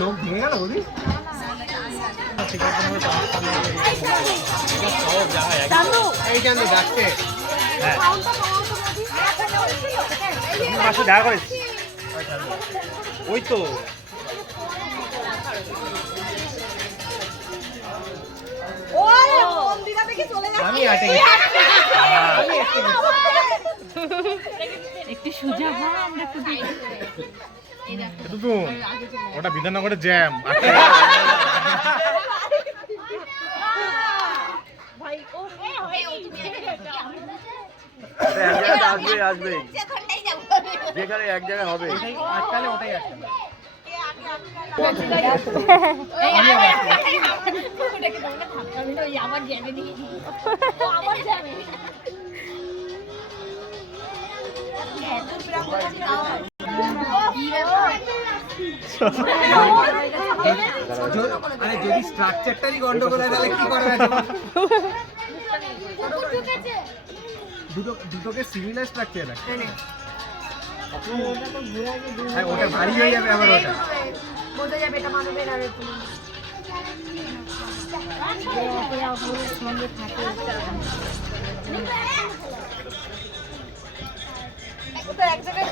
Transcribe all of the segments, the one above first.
লোক ভেঙে গেল বুঝি দেখা করিস ওই তো আমি একটু সোজা হওয়া আমরা একটু ওটা বিধাননগরের জ্যাম আসবে আসবে যেখানে এক জায়গায় হবে আজকালে ওটাই আছে যদি স্ট্রাকচারটারই গন্ডগোল হয় তাহলে কি করা আছে দুটোকে সিমিলার স্ট্রাকচার আছে ওটা ভারী হয়ে যাবে আবার ওটা বোঝা যাবে এটা মানবের আর সঙ্গে থাকে এক জায়গায়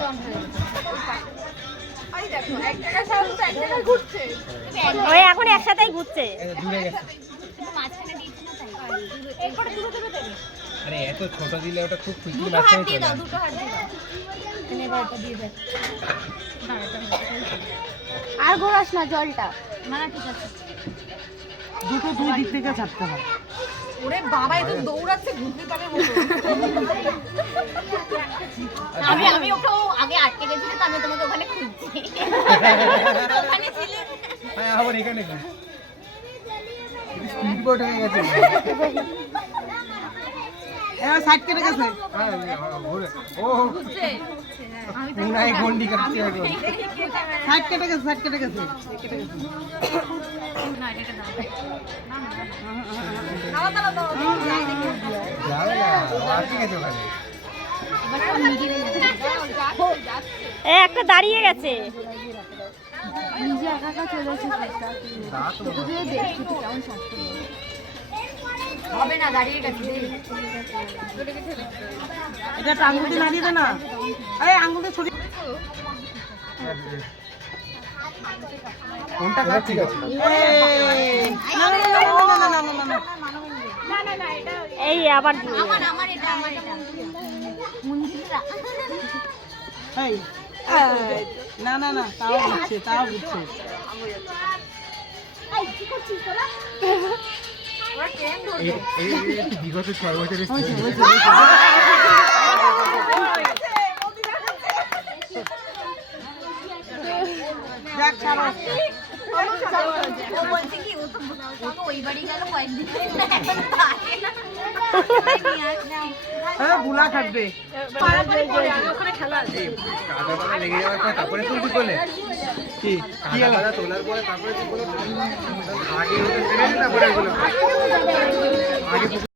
ওই এখন একসাথেই ঘুরছে আরে এত ছোট দিলে ওটা খুব খুশি মাঝখানে চলে দুটো হাত দিয়ে দাও এনে এটা দিয়ে দে আর ঘোরাস না জলটা না ঠিক আছে দুটো দুই দিক থেকে চাপতে হবে ওরে বাবা এত দৌড়াচ্ছে ঘুরতে পারে মতো আমি ওকে আগে আটকে গেছিল তো আমি তোমাকে ওখানে খুঁজছি ওখানে ছিলে হ্যাঁ আবার এখানে স্পিড বোট হয়ে গেছে এবার সাইড কেটে গেছে ও আমি পুনাই গন্ডি কাটছি এখন সাইড কেটে গেছে সাইড কেটে গেছে না এটা দাও যাবে না আর কি গেছে ওখানে একটা দাঁড়িয়ে গেছে নিজে একা একা চলে এসেছে কেমন শাস্তি হবে না দাঁড়িয়ে গেছে এটা আঙুলটা নাড়িয়ে দে না আরে আঙুলটা ছোট কোনটা কাটছি আছে না না না না এই আবার আমার এটা মুন্দিরা এই না না না তাও বুঝছে এই কি করছিস তোরা ওরা কেন ধরবে এই বিগত 6 বছরের দেখ ছাড়ো ও বলছে কি ও তো ওই বাড়ি গেল কয়েকদিন হ্যাঁ বুলা কাটবে ওখানে খেলা আছে কাদা লেগে যাওয়ার পর তারপরে তুলবি কোলে কি কাদা তোলার পরে তারপরে তুই কোলে আগে ওটা ছেড়ে দিন তারপরে ওগুলো আগে